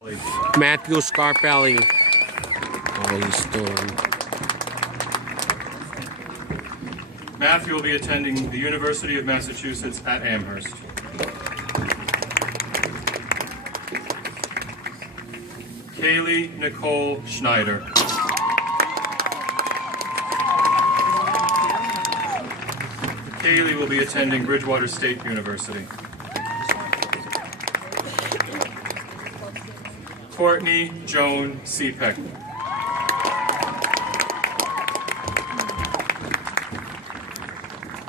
Matthew Scarpelli. Oh, he's still. Matthew will be attending the University of Massachusetts at Amherst. Kaylee Nicole Schneider. Kaylee will be attending Bridgewater State University. Courtney Joan Seepeck.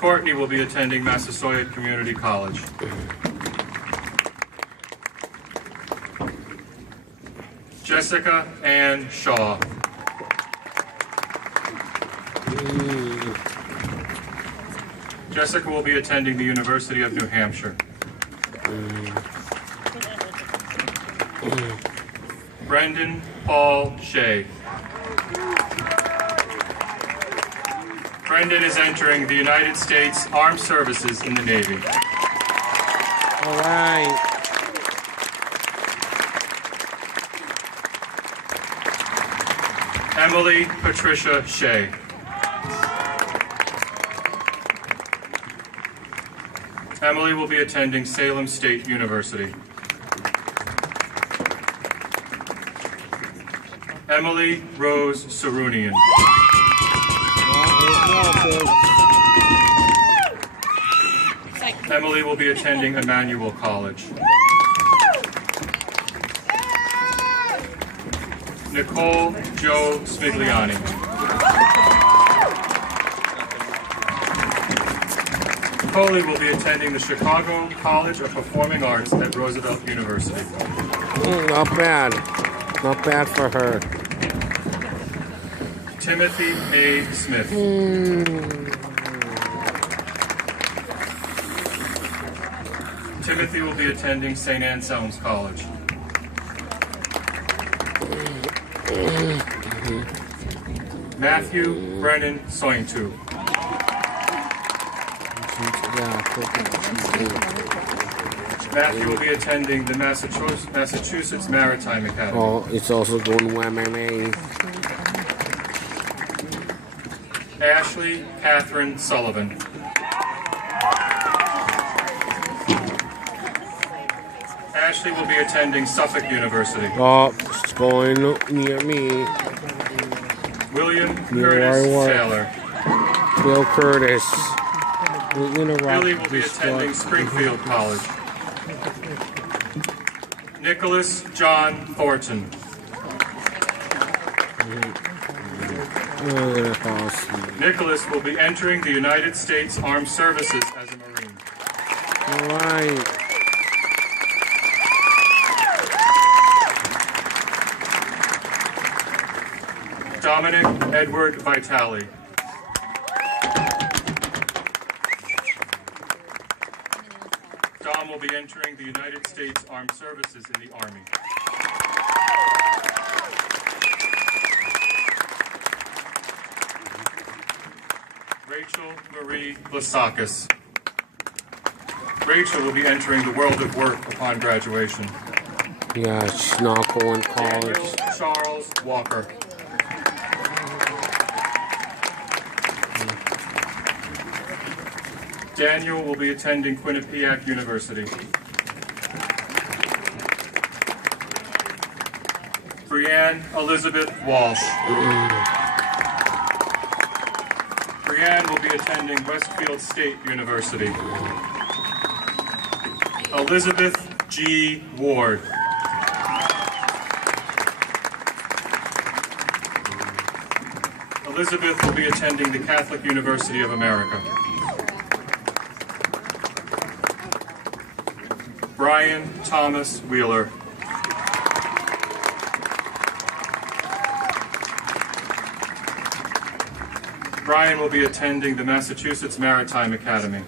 Courtney will be attending Massasoit Community College. Jessica Ann Shaw. Jessica will be attending the University of New Hampshire. Brendan Paul Shea. Brendan is entering the United States Armed Services in the Navy. All right. Emily Patricia Shea. Emily will be attending Salem State University. Emily Rose Sarunian. Emily will be attending Emmanuel College. Nicole Joe Smigliani. Nicole will be attending the Chicago College of Performing Arts at Roosevelt University. Not bad. Not bad for her. Timothy A. Smith. Timothy will be attending St. Anselm's College. Matthew Brennan Sointu. Matthew will be attending the Massachusetts Maritime Academy. Oh, it's also going to MMA. Ashley Catherine Sullivan. Ashley will be attending Suffolk University. Oh, it's going near me. William Near Curtis where I Taylor. Bill Curtis. Billy will be attending Springfield College. Nicholas John Thornton. Nicholas will be entering the United States Armed Services as a Marine. All right. Dominic Edward Vitale. Dom will be entering the United States Armed Services in the Army. Rachel Marie Vlasakis. Rachel will be entering the world of work upon graduation. Yeah, she's not going to college. Daniel Charles Walker. Daniel will be attending Quinnipiac University. Brianne Elizabeth Walsh. Brianne will be attending Westfield State University. Elizabeth G. Ward. Elizabeth will be attending the Catholic University of America. Brian Thomas Wheeler. Brian will be attending the Massachusetts Maritime Academy.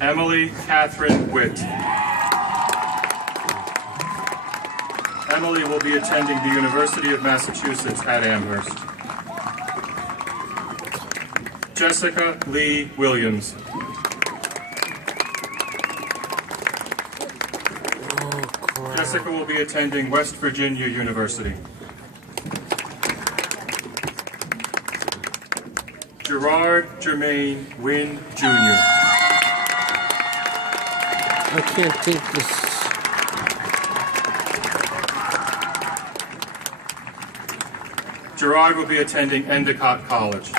Emily Catherine Witt. Emily will be attending the University of Massachusetts at Amherst. Jessica Lee Williams. Jessica will be attending West Virginia University. Gerard Jermaine Wynn, Jr. I can't think this. Gerard will be attending Endicott College.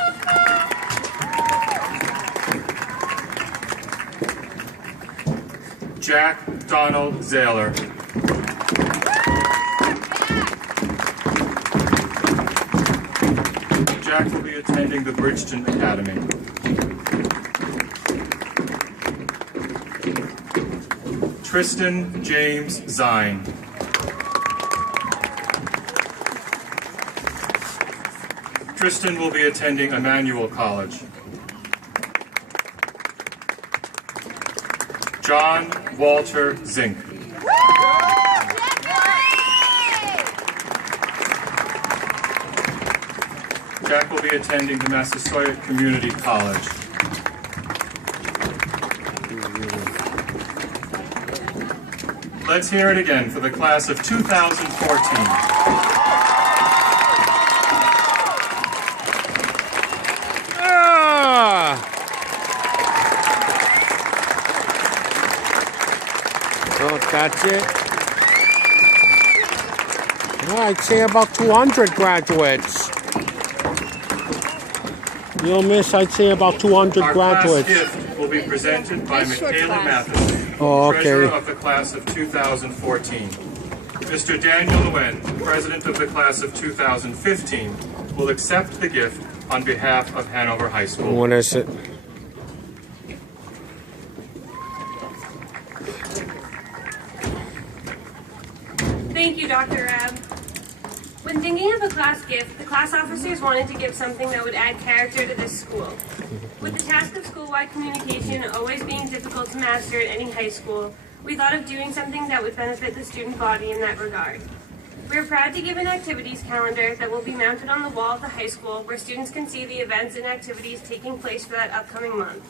Jack Donald Zahler. Jack will be attending the Bridgeton Academy. Tristan James Zine. Tristan will be attending Emmanuel College. John Walter Zink. Jack will be attending the Massasoit Community College. Let's hear it again for the class of 2014. Oh, that's it. Well, I'd say about 200 graduates. You'll miss, I'd say about 200 graduates. Our class gift will be presented by Michaela Matheson, Treasurer of the class of 2014. Mr. Daniel Nguyen, President of the class of 2015, will accept the gift on behalf of Hanover High School. What is it? Thank you, Dr. Rabb. When thinking of a class gift, the class officers wanted to give something that would add character to this school. With the task of school-wide communication always being difficult to master at any high school, we thought of doing something that would benefit the student body in that regard. We are proud to give an activities calendar that will be mounted on the wall of the high school where students can see the events and activities taking place for that upcoming month.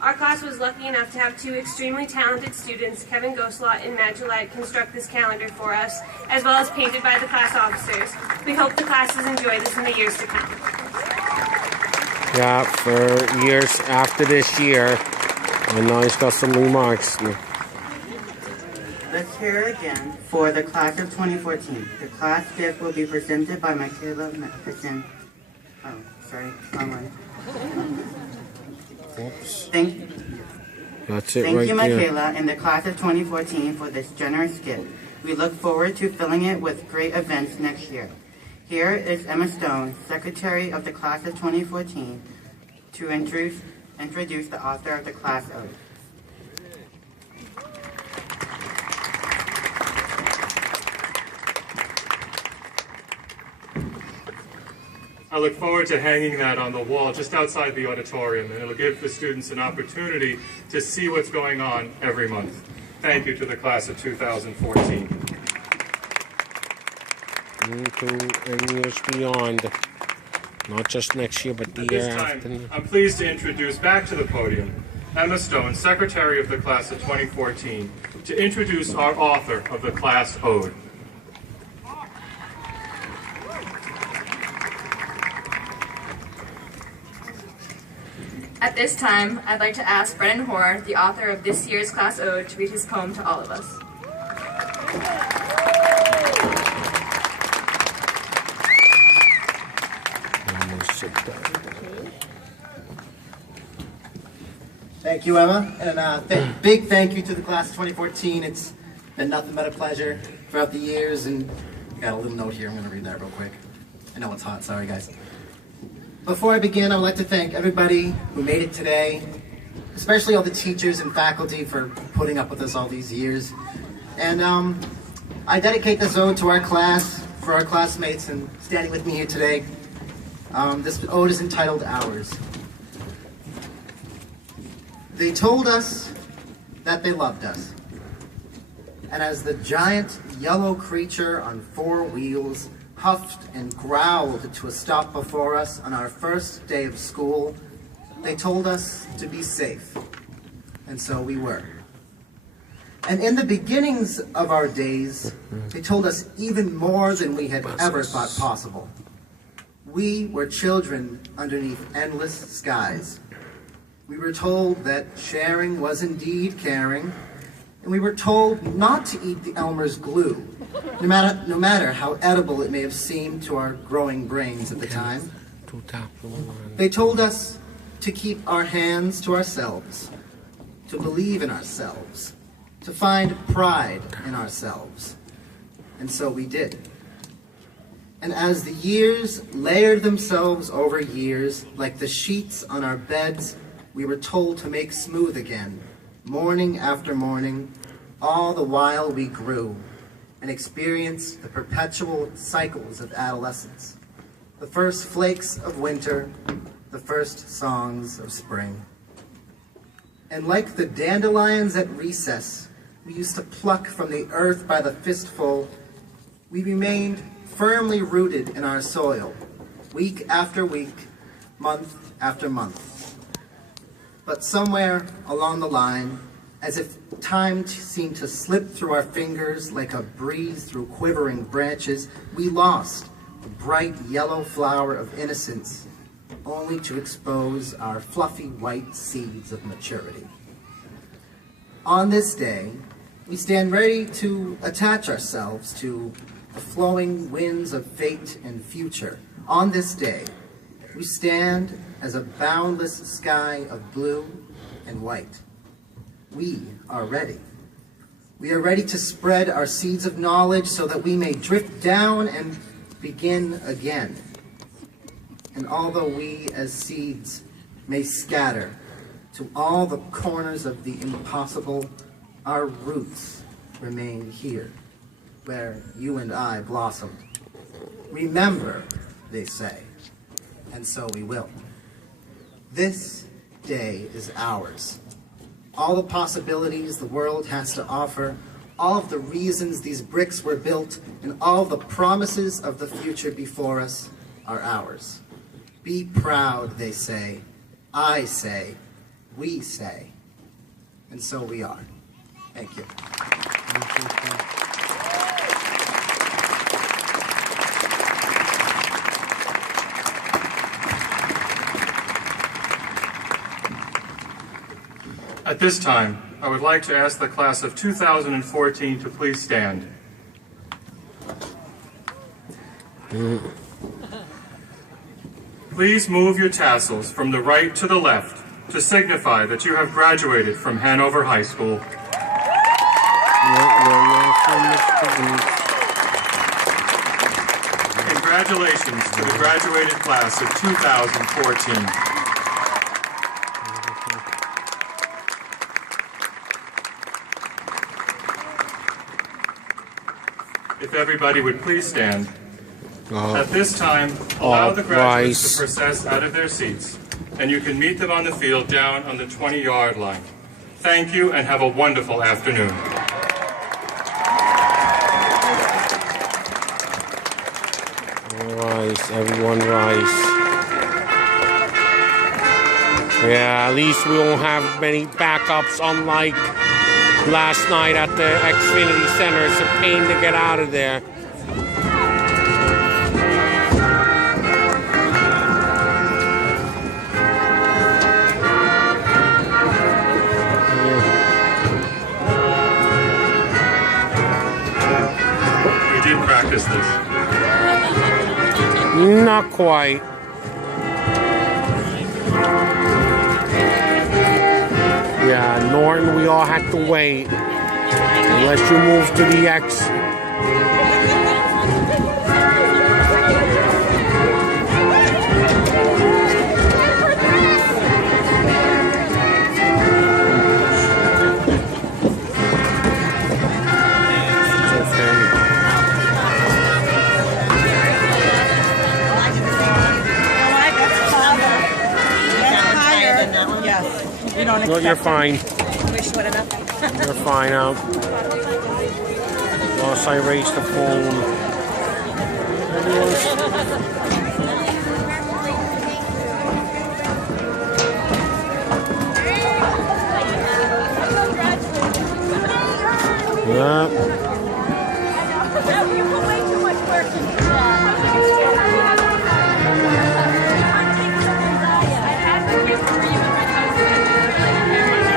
Our class was lucky enough to have two extremely talented students, Kevin Goslot and Matt Gillette, construct this calendar for us, as well as painted by the class officers. We hope the classes enjoy this in the years to come. Yeah, for years after this year. I know he's got some remarks. Let's hear it again for the class of 2014. The class gift will be presented by Michaela Matheson. Oh, sorry, wrong one. Oops. Thank you. That's it Thank right you, there. Michaela, and the class of 2014 for this generous gift. We look forward to filling it with great events next year. Here is Emma Stone, Secretary of the class of 2014, to introduce the author of the class ode. I look forward to hanging that on the wall just outside the auditorium, and it'll give the students an opportunity to see what's going on every month. Thank you to the class of 2014. And years beyond. Not just next year, but the year after. I'm pleased to introduce back to the podium Emma Stone, Secretary of the class of 2014, to introduce our author of the class ode. At this time, I'd like to ask Brennan Hoare, the author of this year's class ode, to read his poem to all of us. Thank you, Emma, and big thank you to the class of 2014. It's been nothing but a pleasure throughout the years, and I got a little note here. I'm going to read that real quick. I know it's hot. Sorry, guys. Before I begin, I would like to thank everybody who made it today, especially all the teachers and faculty for putting up with us all these years. And I dedicate this ode to our class, for our classmates, and standing with me here today. This ode is entitled Ours. They told us that they loved us. And as the giant yellow creature on four wheels huffed and growled to a stop before us on our first day of school, they told us to be safe. And so we were. And in the beginnings of our days, they told us even more than we had ever thought possible. We were children underneath endless skies. We were told that sharing was indeed caring, and we were told not to eat the Elmer's glue, no matter how edible it may have seemed to our growing brains at the time. They told us to keep our hands to ourselves, to believe in ourselves, to find pride in ourselves. And so we did. And as the years layered themselves over years, like the sheets on our beds, we were told to make smooth again, morning after morning, all the while we grew and experienced the perpetual cycles of adolescence, the first flakes of winter, the first songs of spring. And like the dandelions at recess we used to pluck from the earth by the fistful, we remained firmly rooted in our soil, week after week, month after month. But somewhere along the line, as if time seemed to slip through our fingers like a breeze through quivering branches, we lost the bright yellow flower of innocence, only to expose our fluffy white seeds of maturity. On this day, we stand ready to attach ourselves to the flowing winds of fate and future. On this day, we stand as a boundless sky of blue and white. We are ready. We are ready to spread our seeds of knowledge so that we may drift down and begin again. And although we as seeds may scatter to all the corners of the impossible, our roots remain here, where you and I blossomed. Remember, they say, and so we will. This day is ours. All the possibilities the world has to offer, all of the reasons these bricks were built, and all the promises of the future before us are ours. Be proud, they say. I say. We say. And so we are. Thank you. At this time, I would like to ask the class of 2014 to please stand. Please move your tassels from the right to the left to signify that you have graduated from Hanover High School. Congratulations to the graduated class of 2014. If everybody would please stand. At this time, allow the graduates to process out of their seats, and you can meet them on the field down on the 20-yard line. Thank you, and have a wonderful afternoon. Rise, everyone rise. Yeah, at least we won't have many backups, unlike last night at the Xfinity Center. It's a pain to get out of there. We did practice this. Not quite. Yeah, Norton, we all had to wait. Unless you move to the X. No, you're fine. You're fine out. Once I raised the phone. Yeah. You put way too much work into that. I have the gift for you and my husband, Harry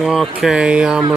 Okay,